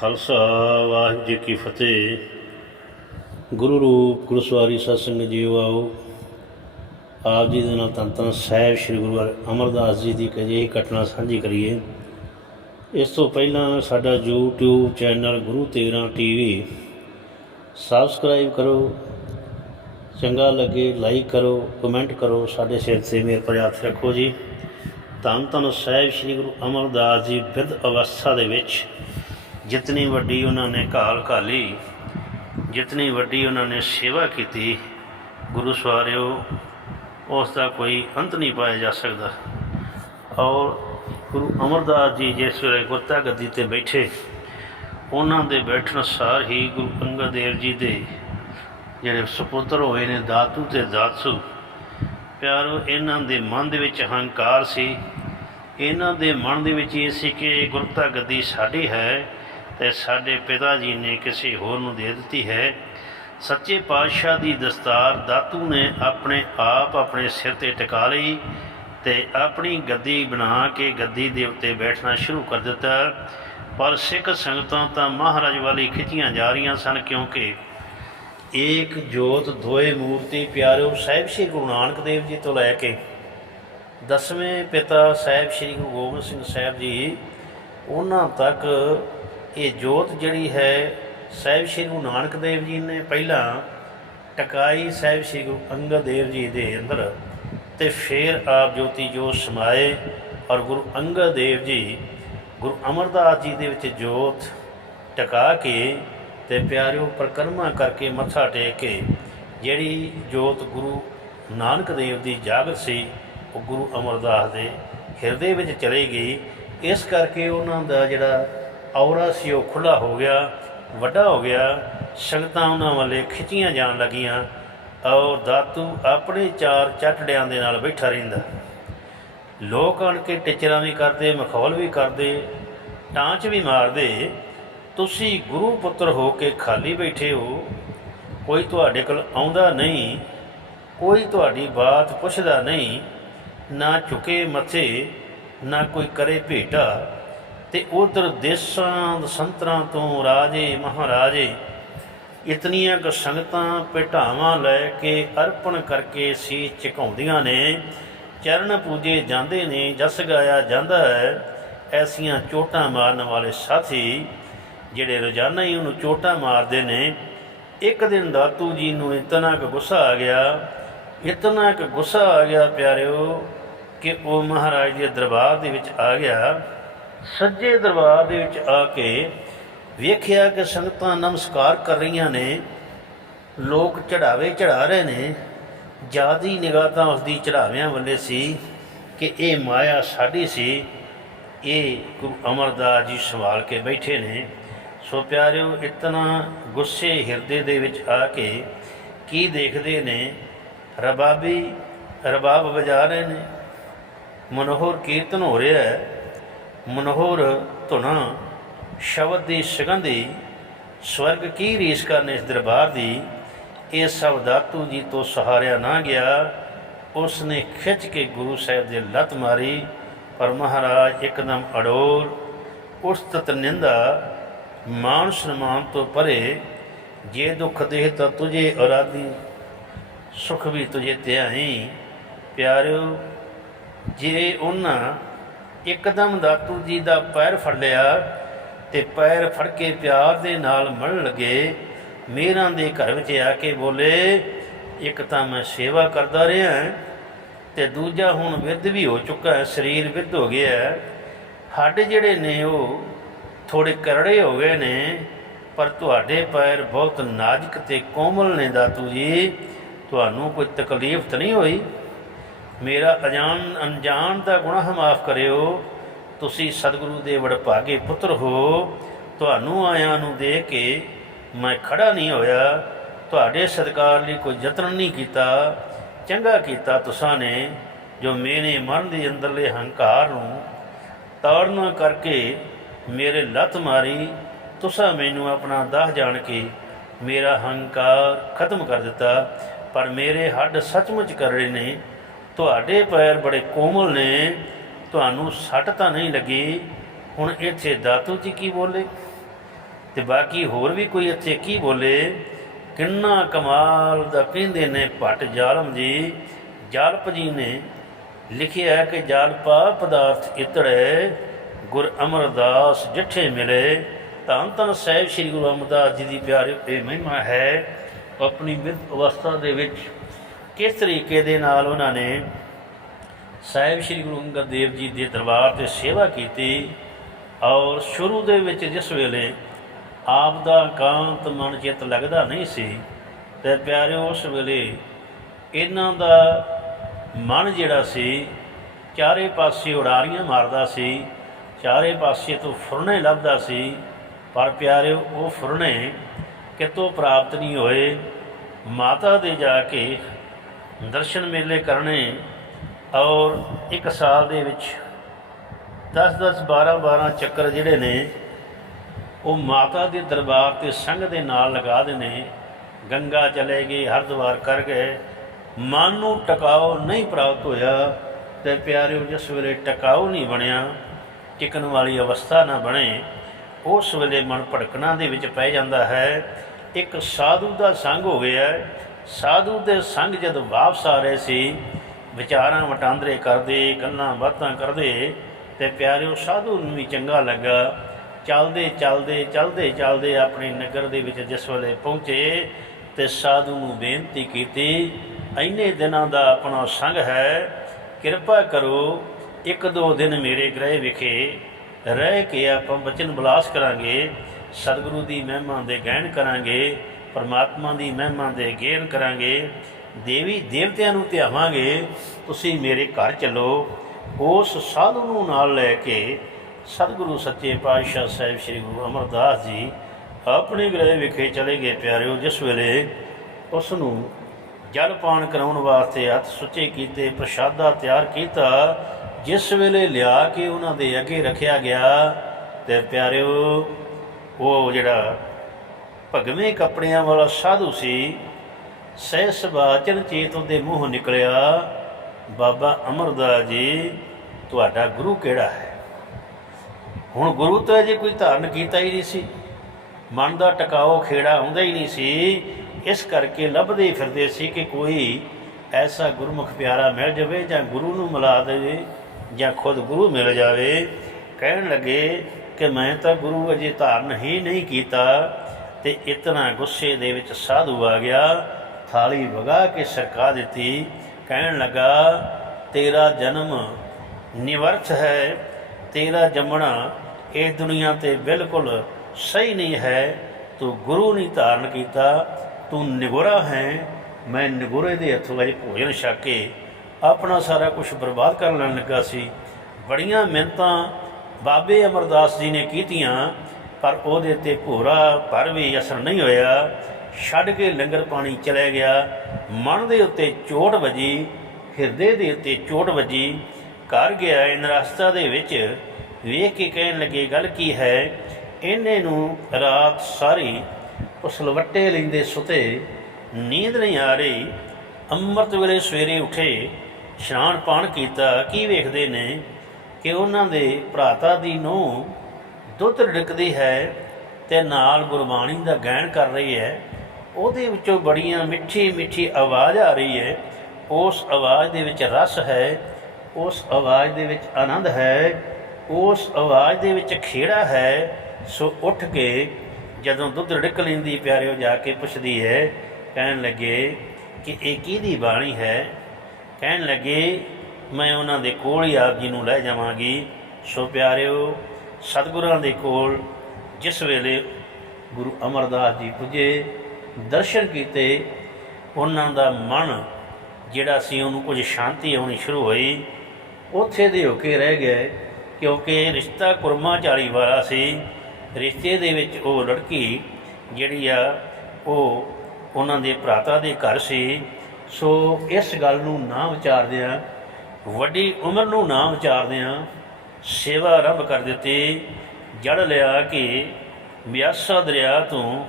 ਖਾਲਸਾ, ਵਾਹਿਗੁਰੂ ਜੀ ਕੀ ਫਤਿਹ। ਗੁਰੂ ਰੂਪ ਗੁਰਸਵਾਰੀ ਸਤਸੰਗ ਸਤ ਜੀਓ ਆਓ। ਆਪ ਜੀ ਦੇ ਨਾਲ ਤਨ ਤਨ ਸਾਹਿਬ ਸ੍ਰੀ ਗੁਰੂ ਅਮਰਦਾਸ ਜੀ ਦੀ ਇੱਕ ਅਜਿਹੀ ਘਟਨਾ ਸਾਂਝੀ ਕਰੀਏ। ਇਸ ਤੋਂ ਪਹਿਲਾਂ ਸਾਡਾ YouTube ਚੈਨਲ ਗੁਰੂ ਤੇਰਾਂ ਟੀਵੀ ਸਬਸਕ੍ਰਾਈਬ ਕਰੋ। ਚੰਗਾ ਲੱਗੇ ਲਾਈਕ ਕਰੋ ਕਮੈਂਟ ਕਰੋ, ਸਾਡੇ ਸਿਰ ਤੇ ਮੇਰੇ ਪਰ ਹੱਥ ਰੱਖੋ ਜੀ। ਧੰਨ ਧੰਨ ਸਾਹਿਬ ਸ੍ਰੀ ਗੁਰੂ ਅਮਰਦਾਸ ਜੀ ਬਿਰਧ ਅਵਸਥਾ ਦੇ ਵਿੱਚ ਜਿਤਨੀ ਵੱਡੀ ਉਹਨਾਂ ਨੇ ਘਾਲ ਘਾਲੀ, ਜਿਤਨੀ ਵੱਡੀ ਉਹਨਾਂ ਨੇ ਸੇਵਾ ਕੀਤੀ, ਗੁਰੂ ਸਵਾਰਿਓ, ਉਸ ਦਾ ਕੋਈ ਅੰਤ ਨਹੀਂ ਪਾਇਆ ਜਾ ਸਕਦਾ। ਔਰ ਗੁਰੂ ਅਮਰਦਾਸ ਜੀ ਜਿਸ ਵੇਲੇ ਗੁਰਤਾ ਗੱਦੀ ਤੇ ਬੈਠੇ, ਉਹਨਾਂ ਦੇ ਬੈਠਣ ਸਾਰ ਹੀ ਗੁਰੂ ਅੰਗਦ ਦੇਵ ਜੀ ਦੇ ਜਿਹੜੇ ਸੁਪੁੱਤਰ ਹੋਏ ਨੇ, ਦਾਤੂ ਤੇ ਦਾਤਸੂ, ਪਿਆਰੋ, ਇਹਨਾਂ ਦੇ ਮਨ ਦੇ ਵਿੱਚ ਹੰਕਾਰ ਸੀ। ਇਹਨਾਂ ਦੇ ਮਨ ਦੇ ਵਿੱਚ ਇਹ ਸੀ ਕਿ ਗੁਰਤਾ ਗੱਦੀ ਸਾਡੀ ਹੈ ਤੇ ਸਾਡੇ ਪਿਤਾ ਜੀ ਨੇ ਕਿਸੇ ਹੋਰ ਨੂੰ ਦੇ ਦਿੱਤੀ ਹੈ। ਸੱਚੇ ਪਾਤਸ਼ਾਹ ਦੀ ਦਸਤਾਰ ਦਾਤੂ ਨੇ ਆਪਣੇ ਆਪ ਆਪਣੇ ਸਿਰ ਤੇ ਟਿਕਾ ਲਈ ਤੇ ਆਪਣੀ ਗੱਦੀ ਬਣਾ ਕੇ ਗੱਦੀ ਦੇ ਉੱਤੇ ਬੈਠਣਾ ਸ਼ੁਰੂ ਕਰ ਦਿੱਤਾ। ਪਰ ਸਿੱਖ ਸੰਗਤਾਂ ਤਾਂ ਮਹਾਰਾਜ ਵਾਲੀ ਖਿੱਚੀਆਂ ਜਾ ਰਹੀਆਂ ਸਨ ਕਿਉਂਕਿ ਏਕ ਜੋਤ ਦੋਏ ਮੂਰਤੀ ਪਿਆਰਿਓ, ਸਾਹਿਬ ਸ੍ਰੀ ਗੁਰੂ ਨਾਨਕ ਦੇਵ ਜੀ ਤੋਂ ਲੈ ਕੇ ਦਸਵੇਂ ਪਿਤਾ ਸਾਹਿਬ ਸ੍ਰੀ ਗੁਰੂ ਗੋਬਿੰਦ ਸਿੰਘ ਸਾਹਿਬ ਜੀ, ਉਹਨਾਂ ਤੱਕ ਇਹ ਜੋਤ ਜਿਹੜੀ ਹੈ, ਸਾਹਿਬ ਸ੍ਰੀ ਗੁਰੂ ਨਾਨਕ ਦੇਵ ਜੀ ਨੇ ਪਹਿਲਾਂ ਟਕਾਈ ਸਾਹਿਬ ਸ੍ਰੀ ਗੁਰੂ ਅੰਗਦ ਦੇਵ ਜੀ ਦੇ ਅੰਦਰ ਤੇ ਫਿਰ ਆਪ ਜੋਤੀ ਜੋ ਸਮਾਏ ਔਰ ਗੁਰੂ ਅੰਗਦ ਦੇਵ ਜੀ, ਗੁਰੂ ਅਮਰਦਾਸ ਜੀ ਦੇ ਵਿੱਚ ਜੋਤ ਟਕਾ ਕੇ ਤੇ ਪਿਆਰਿਓ ਪ੍ਰਕਰਮਾ ਕਰਕੇ ਮੱਥਾ ਟੇਕ ਕੇ ਜਿਹੜੀ ਜੋਤ ਗੁਰੂ ਨਾਨਕ ਦੇਵ ਦੀ ਜਾਗਤ ਸੀ, ਉਹ ਗੁਰੂ ਅਮਰਦਾਸ ਦੇ ਹਿਰਦੇ ਵਿੱਚ ਚਲੀ ਗਈ। ਇਸ ਕਰਕੇ ਉਹਨਾਂ ਦਾ ਜਿਹੜਾ ਔਰਾ ਸੀ, ਉਹ ਖੁੱਲਾ ਹੋ ਗਿਆ, ਵੱਡਾ ਹੋ ਗਿਆ, ਸੰਗਤਾਂ ਉਹਨਾਂ ਵੱਲੇ ਖਿੱਚੀਆਂ ਜਾਣ ਲੱਗੀਆਂ, ਔਰ ਦਾਤੂ ਆਪਣੇ ਚਾਰ ਚਟੜਿਆਂ ਦੇ ਨਾਲ ਬੈਠਾ ਰਹਿੰਦਾ। ਲੋਕ ਆਣ ਕੇ ਟਿਚਰਾਂ ਵੀ ਕਰਦੇ, ਮਖੌਲ ਵੀ ਕਰਦੇ, ਟਾਂਚ ਵੀ ਮਾਰਦੇ, ਤੁਸੀਂ ਗੁਰੂ ਪੁੱਤਰ ਹੋ ਕੇ ਖਾਲੀ ਬੈਠੇ ਹੋ, ਕੋਈ ਤੁਹਾਡੇ ਕੋਲ ਆਉਂਦਾ ਨਹੀਂ, ਕੋਈ ਤੁਹਾਡੀ ਬਾਤ ਪੁੱਛਦਾ ਨਹੀਂ, ਨਾ ਝੁਕੇ ਮੱਥੇ, ਨਾ ਕੋਈ ਕਰੇ ਭੇਟਾ ਤੇ ਉਧਰ ਦੇਸਾਂ ਸੰਤਰਾਂ ਤੋਂ ਰਾਜੇ ਮਹਾਰਾਜੇ ਇਤਨੀਆਂ ਕੁ ਸੰਗਤਾਂ ਪਟਾਵਾਂ ਲੈ ਕੇ ਅਰਪਣ ਕਰਕੇ ਸੀ ਝੁਕਾਉਂਦੀਆਂ ਨੇ, ਚਰਨ ਪੂਜੇ ਜਾਂਦੇ ਨੇ, ਜਸ ਗਾਇਆ ਜਾਂਦਾ ਹੈ, ਐਸੀਆਂ ਚੋਟਾਂ ਮਾਰਨ ਵਾਲੇ ਸਾਥੀ ਜਿਹੜੇ ਰੋਜ਼ਾਨਾ ਹੀ ਉਹਨੂੰ ਚੋਟਾਂ ਮਾਰਦੇ ਨੇ। ਇੱਕ ਦਿਨ ਦਾਤੂ ਜੀ ਨੂੰ ਇਤਨਾ ਕੁ ਗੁੱਸਾ ਆ ਗਿਆ, ਇਤਨਾ ਕੁ ਗੁੱਸਾ ਆ ਗਿਆ ਪਿਆਰਿਓ ਕਿ ਉਹ ਮਹਾਰਾਜ ਦੇ ਦਰਬਾਰ ਦੇ ਵਿੱਚ ਆ ਗਿਆ। ਸੱਜੇ ਦਰਬਾਰ ਦੇ ਵਿੱਚ ਆ ਕੇ ਵੇਖਿਆ ਕਿ ਸੰਗਤਾਂ ਨਮਸਕਾਰ ਕਰ ਰਹੀਆਂ ਨੇ। ਲੋਕ ਚੜਾਵੇ ਚੜਾ ਰਹੇ ਨੇ। ਜਿਆਦੀ ਨਿਗਾਹ ਤਾਂ ਉਸ ਦੀ ਚੜਾਵਿਆਂ ਵੱਲੇ ਸੀ ਕਿ ਇਹ ਮਾਇਆ ਸਾਡੀ ਸੀ। ਇਹ ਗੁਰੂ ਅਮਰਦਾਸ ਜੀ ਸੰਭਾਲ ਕੇ ਬੈਠੇ ਨੇ। ਸੋ ਪਿਆਰਿਓ, ਇਤਨਾ ਗੁੱਸੇ ਹਿਰਦੇ ਦੇ ਵਿੱਚ ਆ ਕੇ ਕੀ ਦੇਖਦੇ ਨੇ? ਰਬਾਬੀ, ਰਬਾਬ ਵਜਾ ਰਹੇ ਨੇ। ਮਨੋਹਰ ਕੀਰਤਨ ਹੋ ਰਿਹਾ ਹੈ। ਮਨੋਹਰ ਧੁਨਾ, ਸ਼ਬਦ ਦੀ ਸੁਗੰਧੀ ਸਵਰਗ ਕੀ ਰੀਸ ਕਰਨ ਇਸ ਦਰਬਾਰ ਦੀ, ਇਹ ਸਭ ਦਾਤੂ ਜੀ ਤੋਂ ਸਹਾਰਿਆ ਨਾ ਗਿਆ। ਉਸ ਨੇ ਖਿੱਚ ਕੇ ਗੁਰੂ ਸਾਹਿਬ ਦੇ ਲੱਤ ਮਾਰੀ, ਪਰ ਮਹਾਰਾਜ ਇੱਕਦਮ ਅਡੋਲ ਉਸਤਤ ਨਿੰਦਾ ਮਾਨ ਸਨਮਾਨ ਤੋਂ ਪਰੇ, ਜੇ ਦੁੱਖ ਦੇਹ ਤਾਂ ਤੁਝੇ ਔਰਾਦੀ ਸੁਖ ਵੀ ਤੁਝੇ ਧਿਆਈ। ਪਿਆਰਿਓ, ਜੇ ਉਹਨਾਂ ਇੱਕਦਮ ਦਾਤੂ ਜੀ ਦਾ ਪੈਰ ਫੜ ਲਿਆ ਤੇ ਪੈਰ ਫੜ ਕੇ ਪਿਆਰ ਦੇ ਨਾਲ ਮੜਨ ਲੱਗੇ। ਮੀਰਾਂ ਦੇ ਘਰ ਵਿੱਚ ਆ ਕੇ ਬੋਲੇ, ਇੱਕ ਤਾਂ ਮੈਂ ਸੇਵਾ ਕਰਦਾ ਰਿਹਾ ਤੇ ਦੂਜਾ ਹੁਣ ਵਿਰਧ ਵੀ ਹੋ ਚੁੱਕਾ ਹੈ, ਸਰੀਰ ਵਿਰਧ ਹੋ ਗਿਆ ਹੈ। ਹੱਡ ਜਿਹੜੇ ਨੇ ਉਹ ਥੋੜੇ ਕਰੜੇ ਹੋ ਗਏ ਨੇ, ਪਰ ਤੁਹਾਡੇ ਪੈਰ ਬਹੁਤ ਨਾਜ਼ੁਕ ਤੇ ਕੋਮਲ ਨੇ ਦਾਤੂ ਜੀ। ਤੁਹਾਨੂੰ ਕੋਈ ਤਕਲੀਫ ਤਾਂ ਨਹੀਂ ਹੋਈ? ਮੇਰਾ ਅਜਾਨ ਅਣਜਾਣ ਦਾ ਗੁਨਾਹ ਮਾਫ ਕਰਿਓ। ਤੁਸੀਂ ਸਤਿਗੁਰੂ ਦੇ ਵਡਭਾਗੇ ਪੁੱਤਰ ਹੋ। ਤੁਹਾਨੂੰ ਆਇਆਂ ਨੂੰ ਦੇਖ ਕੇ ਮੈਂ ਖੜਾ ਨਹੀਂ ਹੋਇਆ। ਤੁਹਾਡੇ ਸਤਿਕਾਰ ਲਈ ਕੋਈ ਯਤਨ ਨਹੀਂ ਕੀਤਾ। ਚੰਗਾ ਕੀਤਾ ਤੁਸਾਂ ਨੇ, ਜੋ ਮੇਰੇ ਮਨ ਦੇ ਅੰਦਰਲੇ ਹੰਕਾਰ ਨੂੰ ਤਾੜਨਾ ਕਰਕੇ ਮੇਰੇ ਲੱਤ ਮਾਰੀ। ਤੁਸਾਂ ਮੈਨੂੰ ਆਪਣਾ ਦਾਹ ਜਾਣ ਕੇ ਮੇਰਾ ਹੰਕਾਰ ਖਤਮ ਕਰ ਦਿੱਤਾ। ਪਰ ਮੇਰੇ ਹੱਡ ਸੱਚਮੁੱਚ ਕਰ ਰਹੇ ਨੇ। ਤੁਹਾਡੇ ਪੈਰ ਬੜੇ ਕੋਮਲ ਨੇ। ਤੁਹਾਨੂੰ ਸੱਟ ਤਾਂ ਨਹੀਂ ਲੱਗੀ। ਹੁਣ ਇੱਥੇ ਦਾਤੂ ਜੀ ਕੀ ਬੋਲੇ? ਤੇ ਬਾਕੀ ਹੋਰ ਵੀ ਕੋਈ ਇੱਥੇ ਕੀ ਬੋਲੇ? ਕਿੰਨਾ ਕਮਾਲ ਦਾ ਕਹਿੰਦੇ ਨੇ ਭੱਟ ਜਾਲਮ ਜੀ। ਜਾਲਪ ਜੀ ਨੇ ਲਿਖਿਆ ਹੈ ਕਿ ਜਾਲਪਾ ਪਦਾਰਥ ਇਤੜੇ, ਗੁਰ ਅਮਰਦਾਸ ਜਿੱਠੇ ਮਿਲੇ। ਧੰਨ ਧੰਨ ਸਾਹਿਬ ਸ੍ਰੀ ਗੁਰੂ ਅਮਰਦਾਸ ਜੀ ਦੀ ਪਿਆਰੀ ਇਹ ਮਹਿਮਾ ਹੈ। ਆਪਣੀ ਬਿਰਧ ਅਵਸਥਾ ਦੇ ਵਿੱਚ ਕਿਸ ਤਰੀਕੇ ਦੇ ਨਾਲ ਉਹਨਾਂ ਨੇ ਸਾਹਿਬ ਸ੍ਰੀ ਗੁਰੂ ਅੰਗਦ ਦੇਵ ਜੀ ਦੇ ਦਰਬਾਰ ਤੇ ਸੇਵਾ ਕੀਤੀ ਔਰ ਸ਼ੁਰੂ ਦੇ ਵਿੱਚ ਜਿਸ ਵੇਲੇ ਆਪ ਦਾ ਕਾਂਤ ਮਨ ਚਿੱਤ ਲੱਗਦਾ ਨਹੀਂ ਸੀ, ਤੇ ਪਿਆਰਿਓ, ਉਸ ਵੇਲੇ ਇਹਨਾਂ ਦਾ ਮਨ ਜਿਹੜਾ ਸੀ, ਚਾਰੇ ਪਾਸੇ ਉਡਾਰੀਆਂ ਮਾਰਦਾ ਸੀ, ਚਾਰੇ ਪਾਸੇ ਤੋਂ ਫੁਰਨੇ ਲੱਭਦਾ ਸੀ, ਪਰ ਪਿਆਰਿਓ, ਉਹ ਫੁਰਨੇ ਕਿਤੋਂ ਪ੍ਰਾਪਤ ਨਹੀਂ ਹੋਏ, ਮਾਤਾ ਦੇ ਜਾ ਕੇ ਦਰਸ਼ਨ ਮੇਲੇ ਕਰਨੇ ਔਰ ਇੱਕ ਸਾਲ ਦੇ ਵਿੱਚ 10 10 12 12 ਚੱਕਰ ਜਿਹੜੇ ਨੇ, ਉਹ ਮਾਤਾ ਦੇ ਦਰਬਾਰ ਤੇ ਸੰਗ ਦੇ ਨਾਲ ਲਗਾ ਦੇਣੇ ਗੰਗਾ ਚਲੇ ਗਏ, ਹਰਿਦੁਆਰ ਕਰ ਗਏ। ਮਨ ਨੂੰ ਟਿਕਾਓ ਨਹੀਂ ਪ੍ਰਾਪਤ ਹੋਇਆ ਤੇ ਪਿਆਰਿਓ, ਜਿਸ ਵੇਲੇ ਟਿਕਾਓ ਨਹੀਂ ਬਣਿਆ, ਟਿਕਣ ਵਾਲੀ ਅਵਸਥਾ ਨਾ ਬਣੇ, ਉਸ ਵੇਲੇ ਮਨ ਭੜਕਣਾ ਦੇ ਵਿੱਚ ਪੈ ਜਾਂਦਾ ਹੈ। ਇੱਕ ਸਾਧੂ ਦਾ ਸੰਗ ਹੋ ਗਿਆ ਸਾਧੂ ਦੇ ਸੰਗ ਜਦ ਵਾਪਸ ਆ ਰਹੇ ਸੀ, ਵਿਚਾਰਾਂ ਵਟਾਂਦਰੇ ਕਰਦੇ, ਗੱਲਾਂ ਬਾਤਾਂ ਕਰਦੇ, ਤੇ ਪਿਆਰਿਓ ਸਾਧੂ ਨੂੰ ਵੀ ਚੰਗਾ ਲੱਗਾ। ਚੱਲਦੇ ਚੱਲਦੇ ਚੱਲਦੇ ਚੱਲਦੇ ਆਪਣੇ ਨਗਰ ਦੇ ਵਿੱਚ ਜਿਸ ਵੇਲੇ ਪਹੁੰਚੇ, ਤੇ ਸਾਧੂ ਨੂੰ ਬੇਨਤੀ ਕੀਤੀ, ਇੰਨੇ ਦਿਨਾਂ ਦਾ ਆਪਣਾ ਸੰਗ ਹੈ, ਕਿਰਪਾ ਕਰੋ, ਇੱਕ ਦੋ ਦਿਨ ਮੇਰੇ ਗ੍ਰਹਿ ਵਿਖੇ ਰਹਿ ਕੇ ਆਪਾਂ ਬਚਨ ਬਲਾਸ ਕਰਾਂਗੇ, ਸਤਿਗੁਰੂ ਦੀ ਮਹਿਮਾ ਦੇ ਗਹਿਣ ਕਰਾਂਗੇ ਪਰਮਾਤਮਾ ਦੀ ਮਹਿਮਾ ਦੇ ਗੇਨ ਕਰਾਂਗੇ, ਦੇਵੀ ਦੇਵਤਿਆਂ ਨੂੰ ਧਿਆਵਾਂਗੇ, ਤੁਸੀਂ ਮੇਰੇ ਘਰ ਚੱਲੋ, ਉਸ ਸਾਧੂ ਨੂੰ ਨਾਲ ਲੈ ਕੇ ਸਤਿਗੁਰੂ ਸੱਚੇ ਪਾਤਸ਼ਾਹ ਸਾਹਿਬ ਸ੍ਰੀ ਗੁਰੂ ਅਮਰਦਾਸ ਜੀ ਆਪਣੇ ਗ੍ਰਹਿ ਵਿਖੇ ਚਲੇ ਗਏ ਪਿਆਰਿਓ, ਜਿਸ ਵੇਲੇ ਉਸ ਨੂੰ ਜਲ ਪਾਨ ਕਰਾਉਣ ਵਾਸਤੇ ਹੱਥ ਸੁੱਚੇ ਕੀਤੇ, ਪ੍ਰਸ਼ਾਦਾ ਤਿਆਰ ਕੀਤਾ, ਜਿਸ ਵੇਲੇ ਲਿਆ ਕੇ ਉਹਨਾਂ ਦੇ ਅੱਗੇ ਰੱਖਿਆ ਗਿਆ, ਤੇ ਪਿਆਰਿਓ, ਉਹ ਜਿਹੜਾ ਭਗਵੇਂ ਕੱਪੜਿਆਂ ਵਾਲਾ ਸਾਧੂ ਸੀ, ਸਹਿ ਬਾਚਨ ਚੇਤ ਉਹਦੇ ਮੂੰਹ ਨਿਕਲਿਆ, ਬਾਬਾ ਅਮਰਦਾਸ ਜੀ, ਤੁਹਾਡਾ ਗੁਰੂ ਕਿਹੜਾ ਹੈ? ਹੁਣ ਗੁਰੂ ਤਾਂ ਜੇ ਕੋਈ ਧਾਰਨ ਕੀਤਾ ਹੀ ਨਹੀਂ ਸੀ। ਮਨ ਦਾ ਟਿਕਾਓ ਖੇੜਾ ਹੁੰਦਾ ਹੀ ਨਹੀਂ ਸੀ। ਇਸ ਕਰਕੇ ਲੱਭਦੇ ਫਿਰਦੇ ਸੀ ਕਿ ਕੋਈ ਐਸਾ ਗੁਰਮੁਖ ਪਿਆਰਾ ਮਿਲ ਜਾਵੇ ਜਾਂ ਗੁਰੂ ਨੂੰ ਮਿਲਾ ਦੇਵੇ ਜਾਂ ਖੁਦ ਗੁਰੂ ਮਿਲ ਜਾਵੇ। ਕਹਿਣ ਲੱਗੇ ਕਿ ਮੈਂ ਤਾਂ ਗੁਰੂ ਅਜੇ ਧਾਰਨ ਹੀ ਨਹੀਂ ਕੀਤਾ। ਤੇ ਇਤਨਾ ਗੁੱਸੇ ਦੇ ਵਿੱਚ ਸਾਧੂ ਆ ਗਿਆ, ਥਾਲੀ ਵਗਾ ਕੇ ਸਰਕਾ ਦਿੱਤੀ, ਕਹਿਣ ਲੱਗਾ, ਤੇਰਾ ਜਨਮ ਨਿਵਰਥ ਹੈ, ਤੇਰਾ ਜੰਮਣਾ ਇਹ ਦੁਨੀਆ ਤੇ ਬਿਲਕੁਲ ਸਹੀ ਨਹੀਂ ਹੈ, ਤੂੰ ਗੁਰੂ ਨਹੀਂ ਧਾਰਨ ਕੀਤਾ, ਤੂੰ ਨਿਗੁਰਾ ਹੈ, ਮੈਂ ਨਿਗੁਰੇ ਦੇ ਹੱਥੋਂ ਅਜੇ ਭੋਜਨ ਛਕ ਕੇ ਆਪਣਾ ਸਾਰਾ ਕੁਝ ਬਰਬਾਦ ਕਰਨ ਲੱਗਾ ਸੀ। ਬੜੀਆਂ ਮਿਹਨਤਾਂ ਬਾਬੇ ਅਮਰਦਾਸ ਜੀ ਨੇ ਕੀਤੀਆਂ ਪਰ ਉਹਦੇ ਤੇ ਭੋਰਾ ਭਰ ਵੀ ਅਸਰ ਨਹੀਂ ਹੋਇਆ। ਛੱਡ ਕੇ ਲੰਗਰ ਪਾਣੀ ਚਲੇ ਗਿਆ। ਮਨ ਦੇ ਉੱਤੇ ਚੋਟ ਵੱਜੀ, ਹਿਰਦੇ ਦੇ ਉੱਤੇ ਚੋਟ ਵੱਜੀ। ਘਰ ਗਿਆ ਇਹ ਰਸਤਾ ਦੇ ਵਿੱਚ ਵੇਖ ਕੇ ਕਹਿਣ ਲੱਗੇ, ਗੱਲ ਕੀ ਹੈ? ਇਹਨੇ ਨੂੰ ਰਾਤ ਸਾਰੀ ਉਸ ਲਵੱਟੇ ਲੈਂਦੇ ਸੁਤੇ, ਨੀਂਦ ਨਹੀਂ ਆ ਰਹੀ। ਅੰਮ੍ਰਿਤ ਵੇਲੇ ਸਵੇਰੇ ਉਠੇ, ਇਸ਼ਨਾਨ ਪਾਣ ਕੀਤਾ। ਕੀ ਵੇਖਦੇ ਨੇ ਕਿ ਉਹਨਾਂ ਦੇ ਭਰਾਤਾ ਦੀ ਨੂੰ ਦੁੱਧ ਰੜਕਦੀ ਹੈ ਤੇ ਨਾਲ ਗੁਰਬਾਣੀ ਦਾ ਗਾਇਨ ਕਰ ਰਹੀ ਹੈ, ਉਹਦੇ ਵਿੱਚੋਂ ਬੜੀਆਂ ਮਿੱਠੀ ਮਿੱਠੀ ਆਵਾਜ਼ ਆ ਰਹੀ ਹੈ। ਉਸ ਆਵਾਜ਼ ਦੇ ਵਿੱਚ ਰਸ ਹੈ, ਉਸ ਆਵਾਜ਼ ਦੇ ਵਿੱਚ ਆਨੰਦ ਹੈ, ਉਸ ਆਵਾਜ਼ ਦੇ ਵਿੱਚ ਖੇੜਾ ਹੈ। ਸੋ ਉੱਠ ਕੇ ਜਦੋਂ ਦੁੱਧ ਰੜਕ ਲੈਂਦੀ ਪਿਆਰਿਓ ਜਾ ਕੇ ਪੁੱਛਦੀ ਹੈ, ਕਹਿਣ ਲੱਗੇ ਕਿ ਇਹ ਕਿਹਦੀ ਬਾਣੀ ਹੈ? ਕਹਿਣ ਲੱਗੇ, ਮੈਂ ਉਹਨਾਂ ਦੇ ਕੋਲ ਹੀ ਆਪ ਜੀ ਨੂੰ ਲੈ ਜਾਵਾਂਗੀ। ਸੋ ਪਿਆਰਿਓ ਸਤਿਗੁਰਾਂ ਦੇ ਕੋਲ ਜਿਸ ਵੇਲੇ ਗੁਰੂ ਅਮਰਦਾਸ ਜੀ ਪੁੱਜੇ, ਦਰਸ਼ਨ ਕੀਤੇ, ਉਹਨਾਂ ਦਾ ਮਨ ਜਿਹੜਾ ਸੀ ਉਹਨੂੰ ਕੁਝ ਸ਼ਾਂਤੀ ਆਉਣੀ ਸ਼ੁਰੂ ਹੋਈ। ਉੱਥੇ ਦੇ ਹੋ ਕੇ ਰਹਿ ਗਏ, ਕਿਉਂਕਿ ਰਿਸ਼ਤਾ ਕੁਰਮਾਚਾਰੀ ਵਾਲਾ ਸੀ। ਰਿਸ਼ਤੇ ਦੇ ਵਿੱਚ ਉਹ ਲੜਕੀ ਜਿਹੜੀ ਆ, ਉਹ ਉਹਨਾਂ ਦੇ ਭਰਾਤਾ ਦੇ ਘਰ ਸੀ। ਸੋ ਇਸ ਗੱਲ ਨੂੰ ਨਾ ਵਿਚਾਰਦਿਆਂ, ਵੱਡੀ ਉਮਰ ਨੂੰ ਨਾ ਵਿਚਾਰਦਿਆਂ ਸੇਵਾ ਆਰੰਭ ਕਰ ਦਿੱਤੀ। ਜੜ ਲਿਆ ਕਿ ਮਿਆਸਾ ਦਰਿਆ ਤੋਂ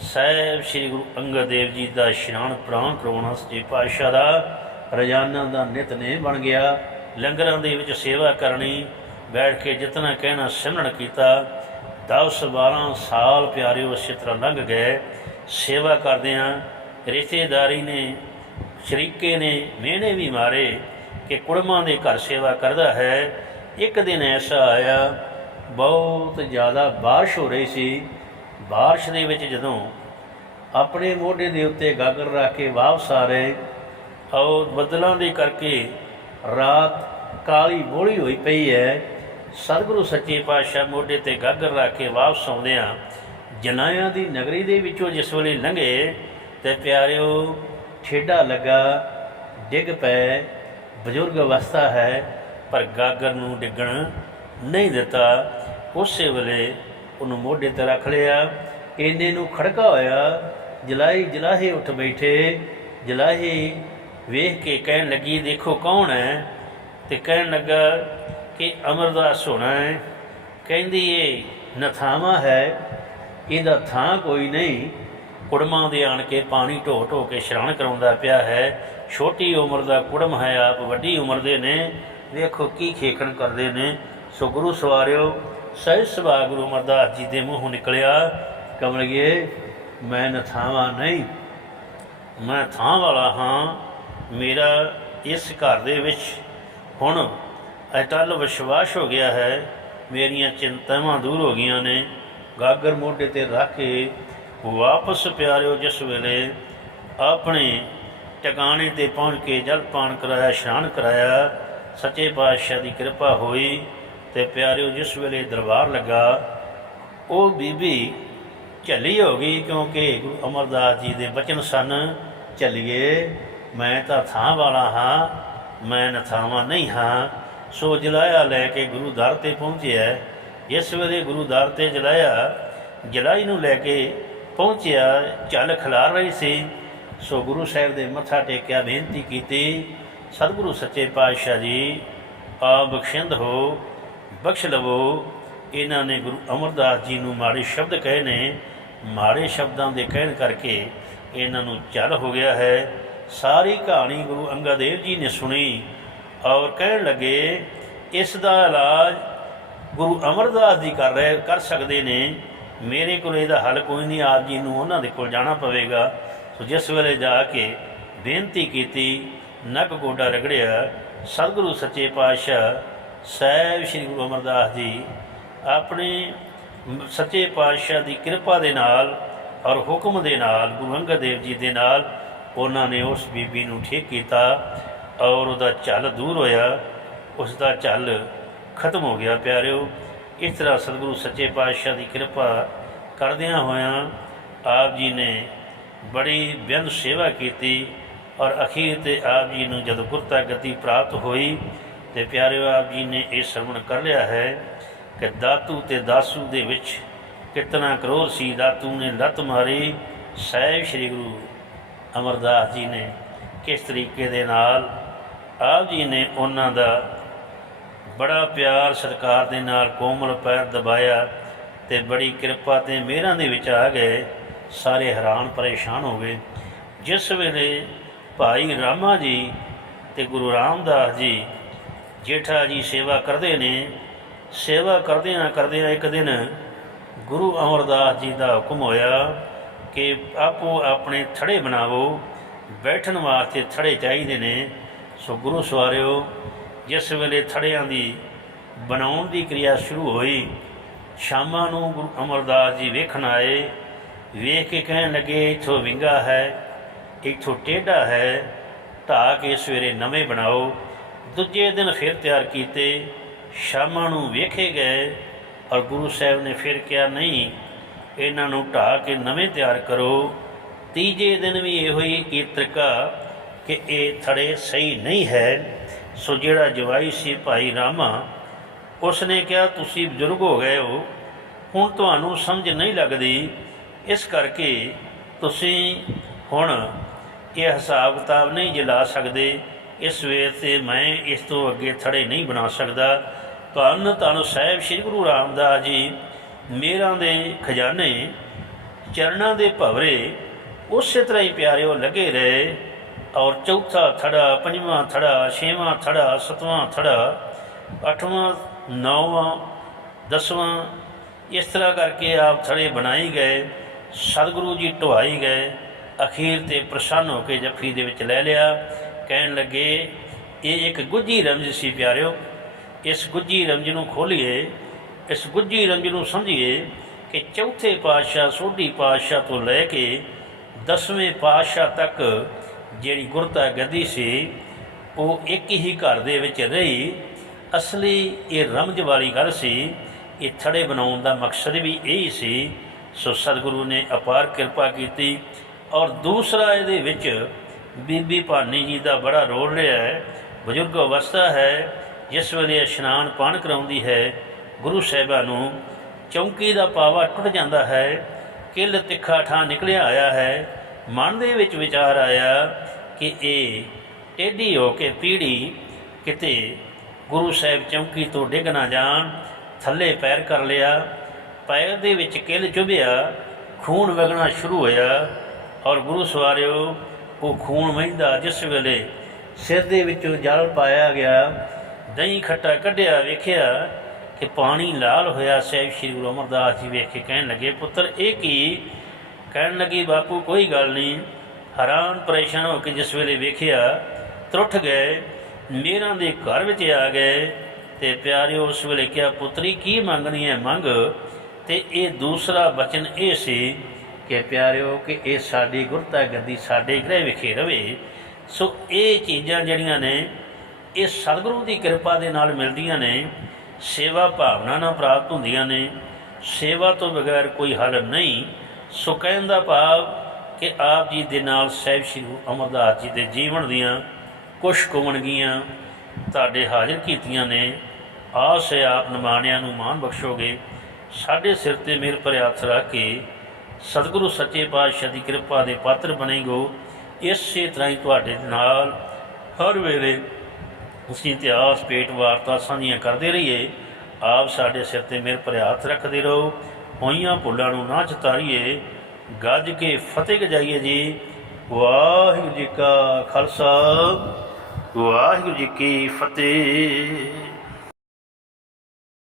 ਸਾਹਿਬ ਸ੍ਰੀ ਗੁਰੂ ਅੰਗਦ ਦੇਵ ਜੀ ਦਾ ਇਸ਼ਨਾਨ ਪ੍ਰਾਣ ਕਰਵਾਉਣਾ ਸੱਚੇ ਪਾਤਸ਼ਾਹ ਦਾ ਰੋਜ਼ਾਨਾ ਦਾ ਨਿਤਨੇਮ ਬਣ ਗਿਆ। ਲੰਗਰਾਂ ਦੇ ਵਿੱਚ ਸੇਵਾ ਕਰਨੀ, ਬੈਠ ਕੇ ਜਿਤਨਾ ਕਹਿਣਾ, ਸਿਮਰਨ ਕੀਤਾ। ਦਸ 12 ਸਾਲ ਪਿਆਰਿਓ, ਇਸੇ ਤਰ੍ਹਾਂ ਲੰਘ ਗਏ। ਸੇਵਾ ਕਰਦਿਆਂ ਰਿਸ਼ਤੇਦਾਰੀ ਨੇ, ਸ਼ਰੀਕੇ ਨੇ, ਮਿਹਣੇ ਵੀ ਮਾਰੇ ਕਿ ਕੁੜਮਾਂ ਦੇ ਘਰ ਸੇਵਾ ਕਰਦਾ ਹੈ। ਇੱਕ ਦਿਨ ਐਸਾ ਆਇਆ, ਬਹੁਤ ਜ਼ਿਆਦਾ ਬਾਰਿਸ਼ ਹੋ ਰਹੀ ਸੀ। ਬਾਰਿਸ਼ ਦੇ ਵਿੱਚ ਜਦੋਂ ਆਪਣੇ ਮੋਢੇ ਦੇ ਉੱਤੇ ਗਾਗਰ ਰੱਖ ਕੇ ਵਾਪਸ ਆ ਰਹੇ ਔਰ ਬੱਦਲਾਂ ਦੇ ਕਰਕੇ ਰਾਤ ਕਾਲੀ ਬੋਲੀ ਹੋਈ ਪਈ ਹੈ। ਸਤਿਗੁਰੂ ਸੱਚੇ ਪਾਤਸ਼ਾਹ ਮੋਢੇ ਤੇ ਗਾਗਰ ਰੱਖ ਕੇ ਵਾਪਸ ਆਉਂਦੇ ਆ ਜਨਾਇਆਂ ਦੀ ਨਗਰੀ ਦੇ ਵਿੱਚੋਂ ਜਿਸ ਵੇਲੇ ਲੰਘੇ ਤੇ ਪਿਆਰਿਓ, ਠੇਡਾ ਲੱਗਾ, ਡਿੱਗ ਪਏ, ਬਜ਼ੁਰਗ ਅਵਸਥਾ ਹੈ। ਪਰ ਗਾਗਰ ਨੂੰ ਡਿੱਗਣ ਨਹੀਂ ਦਿੱਤਾ। ਉਸੇ ਵੇਲੇ ਉਹਨੂੰ ਮੋਢੇ ਤੇ ਰੱਖ ਲਿਆ। ਇਹਨੇ ਨੂੰ ਖੜਕਾ ਹੋਇਆ। ਜਲਾਈ ਜਲਾਹੇ ਉੱਠ ਬੈਠੇ। ਜਲਾਹੇ ਵੇਖ ਕੇ ਕਹਿਣ ਲੱਗੀ, ਦੇਖੋ ਕੌਣ ਹੈ? ਤੇ ਕਹਿਣ ਲੱਗਾ ਕਿ ਅਮਰਦਾਸ ਹੋਣਾ ਹੈ। ਕਹਿੰਦੀ ਏ ਨਥਾਵਾ ਹੈ। ਇਹਦਾ ਥਾਂ ਕੋਈ ਨਹੀਂ। ਕੁੜਮਾਂ ਦੇ ਆਣ ਕੇ ਪਾਣੀ ਢੋ ਢੋ ਕੇ ਸ਼ਰਾਣ ਕਰਾਉਂਦਾ ਪਿਆ ਹੈ। ਛੋਟੀ ਉਮਰ ਦਾ ਕੁੜਮ ਹੈ। ਆਪ ਵੱਡੀ ਉਮਰ ਦੇ ਨੇ। ਵੇਖੋ ਕੀ ਖੇਖਣ ਕਰਦੇ ਨੇ। ਸੋ ਗੁਰੂ ਸਵਾਰਿਓ, ਸਹਿਜ ਸੁਭਾਅ ਗੁਰੂ ਅਮਰਦਾਸ ਜੀ ਦੇ ਮੂੰਹੋਂ ਨਿਕਲਿਆ ਕਮਲਗੇ ਮੈਂ ਨਥਾਵਾਂ ਨਹੀਂ, ਮੈਂ ਥਾਂ ਵਾਲਾ ਹਾਂ, ਮੇਰਾ ਇਸ ਘਰ ਦੇ ਵਿੱਚ ਹੁਣ ਅਟਲ ਵਿਸ਼ਵਾਸ ਹੋ ਗਿਆ ਹੈ, ਮੇਰੀਆਂ ਚਿੰਤਾਵਾਂ ਦੂਰ ਹੋ ਗਈਆਂ ਨੇ। ਗਾਗਰ ਮੋਢੇ ਤੇ ਰੱਖ ਕੇ ਵਾਪਸ ਪਿਆਰਿਓ, ਜਿਸ ਵੇਲੇ ਆਪਣੇ ਟਿਕਾਣੇ ਤੇ ਪਹੁੰਚ ਕੇ ਜਲ ਪਾਨ ਕਰਾਇਆ ਇਸ਼ਨਾਨ ਕਰਾਇਆ ਸੱਚੇ ਪਾਤਸ਼ਾਹ ਦੀ ਕਿਰਪਾ ਹੋਈ ਤੇ ਪਿਆਰਿਓ, ਜਿਸ ਵੇਲੇ ਦਰਬਾਰ ਲੱਗਾ, ਉਹ ਬੀਬੀ ਝੱਲੀ ਹੋ ਗਈ ਕਿਉਂਕਿ ਗੁਰੂ ਅਮਰਦਾਸ ਜੀ ਦੇ ਬਚਨ ਸਨ, ਝੱਲੀਏ, ਮੈਂ ਤਾਂ ਥਾਂ ਵਾਲਾ ਹਾਂ, ਮੈਂ ਨਥਾਵਾਂ ਨਹੀਂ ਹਾਂ। ਸੋ ਜਲਾਇਆ ਲੈ ਕੇ ਗੁਰੂ ਦਰ ਤੇ ਪਹੁੰਚਿਆ। ਇਸ ਵੇਲੇ ਗੁਰੂ ਦਰ ਤੇ ਜਲਾਇਆ, ਜਲਾਈ ਨੂੰ ਲੈ ਕੇ ਪਹੁੰਚਿਆ ਚੱਲ ਖਿਲਾਰ ਰਹੀ ਸੀ। ਸੋ ਗੁਰੂ ਸਾਹਿਬ ਦੇ ਮੱਥਾ ਟੇਕਿਆ, ਬੇਨਤੀ ਕੀਤੀ ਸਤਿਗੁਰੂ ਸੱਚੇ ਪਾਤਸ਼ਾਹ ਜੀ ਆ ਬਖਸ਼ਿੰਦ ਹੋ, ਬਖਸ਼ ਲਵੋ। ਇਹਨਾਂ ਨੇ ਗੁਰੂ ਅਮਰਦਾਸ ਜੀ ਨੂੰ ਮਾੜੇ ਸ਼ਬਦ ਕਹੇ ਨੇ। ਮਾੜੇ ਸ਼ਬਦਾਂ ਦੇ ਕਹਿਣ ਕਰਕੇ ਇਹਨਾਂ ਨੂੰ ਚੱਲ ਹੋ ਗਿਆ ਹੈ। ਸਾਰੀ ਕਹਾਣੀ ਗੁਰੂ ਅੰਗਦ ਦੇਵ ਜੀ ਨੇ ਸੁਣੀ ਔਰ ਕਹਿਣ ਲੱਗੇ, ਇਸ ਦਾ ਇਲਾਜ ਗੁਰੂ ਅਮਰਦਾਸ ਜੀ ਕਰ ਰਹੇ, ਕਰ ਸਕਦੇ ਨੇ। ਮੇਰੇ ਕੋਲ ਇਹਦਾ ਹੱਲ ਕੋਈ ਨਹੀਂ, ਆਪ ਜੀ ਨੂੰ ਉਹਨਾਂ ਦੇ ਕੋਲ ਜਾਣਾ ਪਵੇਗਾ। ਸੋ ਜਿਸ ਵੇਲੇ ਜਾ ਕੇ ਬੇਨਤੀ ਕੀਤੀ ਨੱਕ ਗੋਡਾ ਰਗੜਿਆ, ਸਤਿਗੁਰੂ ਸੱਚੇ ਪਾਤਸ਼ਾਹ, ਸਹਿਬ ਸ੍ਰੀ ਗੁਰੂ ਅਮਰਦਾਸ ਜੀ, ਆਪਣੇ ਸੱਚੇ ਪਾਤਸ਼ਾਹ ਦੀ ਕਿਰਪਾ ਦੇ ਨਾਲ ਔਰ ਹੁਕਮ ਦੇ ਨਾਲ, ਗੁਰੂ ਅੰਗਦ ਦੇਵ ਜੀ ਦੇ ਨਾਲ ਉਹਨਾਂ ਨੇ ਉਸ ਬੀਬੀ ਨੂੰ ਠੀਕ ਕੀਤਾ ਔਰ ਉਹਦਾ ਝੱਲ ਦੂਰ ਹੋਇਆ। ਉਸ ਦਾ ਝੱਲ ਖਤਮ ਹੋ ਗਿਆ ਪਿਆਰਿਓ। ਇਸ ਤਰ੍ਹਾਂ ਸਤਿਗੁਰੂ ਸੱਚੇ ਪਾਤਸ਼ਾਹ ਦੀ ਕਿਰਪਾ ਕਰਦਿਆਂ ਹੋਇਆਂ ਆਪ ਜੀ ਨੇ ਬੜੀ ਬੇਅੰਤ ਸੇਵਾ ਕੀਤੀ। ਔਰ ਅਖੀਰ ਤੇ ਆਪ ਜੀ ਨੂੰ ਜਦੋਂ ਗੁਰਤਾ ਗਤੀ ਪ੍ਰਾਪਤ ਹੋਈ ਤੇ ਪਿਆਰਿਓ, ਆਪ ਜੀ ਨੇ ਇਹ ਸਰਵਣ ਕਰ ਲਿਆ ਹੈ ਕਿ ਦਾਤੂ ਤੇ ਦਾਸੂ ਦੇ ਵਿੱਚ ਕਿਤਨਾ ਕਰੋਧ ਸੀ। ਦਾਤੂ ਨੇ ਲੱਤ ਮਾਰੀ। ਸਹਿਬ ਸ੍ਰੀ ਗੁਰੂ ਅਮਰਦਾਸ ਜੀ ਨੇ ਕਿਸ ਤਰੀਕੇ ਦੇ ਨਾਲ ਆਪ ਜੀ ਨੇ ਉਹਨਾਂ ਦਾ ਬੜਾ ਪਿਆਰ ਸਤਿਕਾਰ ਦੇ ਨਾਲ ਕੋਮਲ ਪੈਰ ਦਬਾਇਆ ਤੇ ਬੜੀ ਕਿਰਪਾ ਤੇ ਮਿਹਰਾਂ ਦੇ ਵਿੱਚ ਆ ਗਏ। ਸਾਰੇ ਹੈਰਾਨ ਪਰੇਸ਼ਾਨ ਹੋ ਗਏ। ਜਿਸ ਵੇਲੇ ਭਾਈ ਰਾਮਾ ਜੀ ਤੇ ਗੁਰੂ ਰਾਮਦਾਸ ਜੀ ਜੇਠਾ ਜੀ ਸੇਵਾ ਕਰਦੇ ਨੇ। ਸੇਵਾ ਕਰਦਿਆਂ ਕਰਦਿਆਂ ਇੱਕ ਦਿਨ ਗੁਰੂ ਅਮਰਦਾਸ ਜੀ ਦਾ ਹੁਕਮ ਹੋਇਆ ਕਿ ਆਪੋ ਆਪਣੇ ਥੜੇ ਬਣਾਵੋ, ਬੈਠਣ ਵਾਸਤੇ ਥੜੇ ਚਾਹੀਦੇ ਨੇ। ਸੋ ਗੁਰੂ ਸਵਾਰਿਓ, ਜਿਸ ਵੇਲੇ ਥੜਿਆਂ ਦੀ ਬਣਾਉਣ ਦੀ ਕਿਰਿਆ ਸ਼ੁਰੂ ਹੋਈ, ਸ਼ਾਮਾਂ ਨੂੰ ਗੁਰੂ ਅਮਰਦਾਸ ਜੀ ਵੇਖਣ ਆਏ। ਵੇਖ ਕੇ ਕਹਿਣ ਲੱਗੇ, ਇਥੋਂ ਵਿੰਗਾ ਹੈ ਇਥੋਂ ਟੇਢਾ ਹੈ ਢਾ ਕੇ ਸਵੇਰੇ ਨਵੇਂ ਬਣਾਓ। ਦੂਜੇ ਦਿਨ ਫਿਰ ਤਿਆਰ ਕੀਤੇ, ਸ਼ਾਮਾਂ ਨੂੰ ਵੇਖੇ ਗਏ ਔਰ ਗੁਰੂ ਸਾਹਿਬ ਨੇ ਫਿਰ ਕਿਹਾ, ਨਹੀਂ, ਇਹਨਾਂ ਨੂੰ ਢਾ ਕੇ ਨਵੇਂ ਤਿਆਰ ਕਰੋ। ਤੀਜੇ ਦਿਨ ਵੀ ਇਹੋ ਹੀ ਕੀ ਕਿ ਇਹ ਥੜੇ ਸਹੀ ਨਹੀਂ ਹੈ। ਸੋ ਜਿਹੜਾ ਜਵਾਈ ਸੀ ਭਾਈ ਰਾਮਾ ਉਸ ਨੇ ਕਿਹਾ, ਤੁਸੀਂ ਬਜ਼ੁਰਗ ਹੋ ਗਏ ਹੋ, ਹੁਣ ਤੁਹਾਨੂੰ ਸਮਝ ਨਹੀਂ ਲੱਗਦੀ। ਇਸ ਕਰਕੇ ਤੁਸੀਂ ਹੁਣ ਇਹ ਹਿਸਾਬ ਕਿਤਾਬ ਨਹੀਂ ਜਲਾ ਸਕਦੇ। ਇਸ ਵੇਰ ਤੇ ਮੈਂ ਇਸ ਤੋਂ ਅੱਗੇ ਥੜੇ ਨਹੀਂ ਬਣਾ ਸਕਦਾ। ਧੰਨ ਧੰਨ ਸਾਹਿਬ ਸ੍ਰੀ ਗੁਰੂ ਰਾਮਦਾਸ ਜੀ, ਮੇਰਾਂ ਦੇ ਖਜ਼ਾਨੇ ਚਰਨਾਂ ਦੇ ਭਵਰੇ ਉਸੇ ਤਰ੍ਹਾਂ ਹੀ ਪਿਆਰਿਓ ਲੱਗੇ ਰਹੇ। ਔਰ ਚੌਥਾ ਥੜਾ, ਪੰਜਵਾਂ ਥੜਾ, ਛੇਵਾਂ ਥੜਾ, ਸਤਵਾਂ ਥੜਾ, ਅੱਠਵਾਂ, ਨੌਵਾਂ, ਦਸਵਾਂ, ਇਸ ਤਰ੍ਹਾਂ ਕਰਕੇ ਆਪ ਥੜੇ ਬਣਾਈ ਗਏ। ਸਤਿਗੁਰੂ ਜੀ ਢਵਾਈ ਗਏ। ਅਖੀਰ ਤੇ ਪ੍ਰਸੰਨ ਹੋ ਕੇ ਜੱਫੀ ਦੇ ਵਿੱਚ ਲੈ ਲਿਆ। ਕਹਿਣ ਲੱਗੇ, ਇਹ ਇੱਕ ਗੁੱਜੀ ਰਮਜ਼ ਸੀ ਪਿਆਰਿਓ। ਇਸ ਗੁੱਜੀ ਰਮਜ਼ ਨੂੰ ਖੋਲੀਏ। ਇਸ ਗੁੱਜੀ ਰਮਜ਼ ਨੂੰ ਸਮਝੀਏ ਕਿ ਚੌਥੇ ਪਾਤਸ਼ਾਹ ਸੋਢੀ ਪਾਤਸ਼ਾਹ ਤੋਂ ਲੈ ਕੇ ਦਸਵੇਂ ਪਾਤਸ਼ਾਹ ਤੱਕ ਜਿਹੜੀ ਗੁਰਤਾ ਗੱਦੀ ਸੀ, ਉਹ ਇੱਕ ਹੀ ਘਰ ਦੇ ਵਿੱਚ ਰਹੀ। ਅਸਲੀ ਇਹ ਰਮਜ ਵਾਲੀ ਗੱਲ ਸੀ, ਇਹ ਥੜੇ ਬਣਾਉਣ ਦਾ ਮਕਸਦ ਵੀ ਇਹੀ ਸੀ। ਸੋ ਸਤਿਗੁਰੂ ਨੇ ਅਪਾਰ ਕਿਰਪਾ ਕੀਤੀ। ਔਰ ਦੂਸਰਾ ਇਹਦੇ ਵਿੱਚ ਬੀਬੀ ਭਾਨੀ ਜੀ ਦਾ ਬੜਾ ਰੋਲ ਰਿਹਾ ਹੈ। ਬਜ਼ੁਰਗ ਅਵਸਥਾ ਹੈ, ਜਿਸ ਵੇਲੇ ਇਸ਼ਨਾਨ ਪਾਣ ਕਰਾਉਂਦੀ ਹੈ, ਗੁਰੂ ਸਾਹਿਬਾਂ ਨੂੰ ਚੌਂਕੀ ਦਾ ਪਾਵਾ ਟੁੱਟ ਜਾਂਦਾ ਹੈ, ਕਿਲ ਤਿੱਖਾ ਠਾਂ ਨਿਕਲਿਆ ਆਇਆ ਹੈ। ਮਨ ਦੇ ਵਿੱਚ ਵਿਚਾਰ ਆਇਆ ਕਿ ਇਹ ਟੇਢੀ ਹੋ ਕੇ ਪੀੜੀ ਕਿਤੇ ਗੁਰੂ ਸਾਹਿਬ ਚੌਂਕੀ ਤੋਂ ਡਿੱਗ ਨਾ ਜਾਣ, ਥੱਲੇ ਪੈਰ ਕਰ ਲਿਆ, ਪੈਰ ਦੇ ਵਿੱਚ ਕਿਲ ਚੁਭਿਆ, ਖੂਨ ਵਗਣਾ ਸ਼ੁਰੂ ਹੋਇਆ। ਔਰ ਗੁਰੂ ਸਵਾਰਿਓ, ਉਹ ਖੂਨ ਵਹਿੰਦਾ, ਜਿਸ ਵੇਲੇ ਸਿਰ ਦੇ ਵਿੱਚੋਂ ਜਲ ਪਾਇਆ ਗਿਆ, ਦਹੀਂ ਖੱਟਾ ਕੱਢਿਆ, ਵੇਖਿਆ ਕਿ ਪਾਣੀ ਲਾਲ ਹੋਇਆ ਸਹਿਬ ਸ੍ਰੀ ਗੁਰੂ ਅਮਰਦਾਸ ਜੀ ਵੇਖ ਕੇ ਕਹਿਣ ਲੱਗੇ, ਪੁੱਤਰ, ਇਹ ਕੀ? ਕਹਿਣ ਲੱਗੀ, ਬਾਪੂ, ਕੋਈ ਗੱਲ ਨਹੀਂ। ਹੈਰਾਨ, ਪਰੇਸ਼ਾਨ ਹੋ ਕੇ ਜਿਸ ਵੇਲੇ ਵੇਖਿਆ, ਤਰੁੱਠ ਗਏ, ਮੇਰਾਂ ਦੇ ਘਰ ਵਿੱਚ ਆ ਗਏ ਤੇ ਪਿਆਰਿਓ, ਉਸ ਵੇਲੇ ਕਿਹਾ, ਪੁੱਤਰੀ, ਕੀ ਮੰਗਣੀ ਹੈ? ਮੰਗ। ਤੇ ਇਹ ਦੂਸਰਾ ਬਚਨ ਇਹ ਸੀ ਕਿ ਪਿਆਰਿਓ ਕਿ ਇਹ ਸਾਡੀ ਗੁਰਤਾ ਗੱਦੀ ਸਾਡੇ ਗ੍ਰਹਿ ਵਿਖੇ ਰਵੇ। ਸੋ ਇਹ ਚੀਜ਼ਾਂ ਜਿਹੜੀਆਂ ਨੇ, ਇਹ ਸਤਿਗੁਰੂ ਦੀ ਕਿਰਪਾ ਦੇ ਨਾਲ ਮਿਲਦੀਆਂ ਨੇ, ਸੇਵਾ ਭਾਵਨਾ ਨਾਲ ਪ੍ਰਾਪਤ ਹੁੰਦੀਆਂ ਨੇ, ਸੇਵਾ ਤੋਂ ਬਗੈਰ ਕੋਈ ਹੱਲ ਨਹੀਂ। ਸੋ ਕਹਿਣ ਦਾ ਭਾਵ ਕਿ ਆਪ ਜੀ ਦੇ ਨਾਲ ਸਹਿਬ ਸ਼੍ਰੀ ਗੁਰੂ ਅਮਰਦਾਸ ਜੀ ਦੇ ਜੀਵਨ ਦੀਆਂ ਕੁਛ ਕੁਮਣਗੀਆਂ ਤੁਹਾਡੇ ਹਾਜ਼ਰ ਕੀਤੀਆਂ ਨੇ। ਆਸ ਹੈ ਆਪ ਨਿਮਾਣਿਆਂ ਨੂੰ ਮਾਣ ਬਖਸ਼ੋਗੇ। ਸਾਡੇ ਸਿਰ ਤੇ ਮਿਹਰ ਭਰਿਆ ਰੱਖ ਕੇ ਸਤਿਗੁਰੂ ਸੱਚੇ ਪਾਤਸ਼ਾਹ ਦੀ ਕਿਰਪਾ ਦੇ ਪਾਤਰ ਬਣੇਗੋ ਇਸੇ ਤਰ੍ਹਾਂ ਹੀ ਤੁਹਾਡੇ ਨਾਲ ਹਰ ਵੇਲੇ ਅਸੀਂ ਇਤਿਹਾਸ ਪੇਟ ਵਾਰਤਾ ਸਾਂਝੀਆਂ ਕਰਦੇ ਰਹੀਏ। ਆਪ ਸਾਡੇ ਸਿਰ ਤੇ ਮਿਹਰ ਭਰਿਆ ਹੱਥ ਰੱਖਦੇ ਰਹੋ। ਹੋਈਆਂ ਭੁੱਲਾਂ ਨੂੰ ਨਾ ਚਤਾਰੀਏ ਗੱਜ ਕੇ ਫਤਿਹ ਗਜਾਈਏ ਜੀ। ਵਾਹਿਗੁਰੂ ਜੀ ਕਾ ਖਾਲਸਾ। ਵਾਹਿਗੁਰੂ ਜੀ ਕੀ ਫਤਿਹ।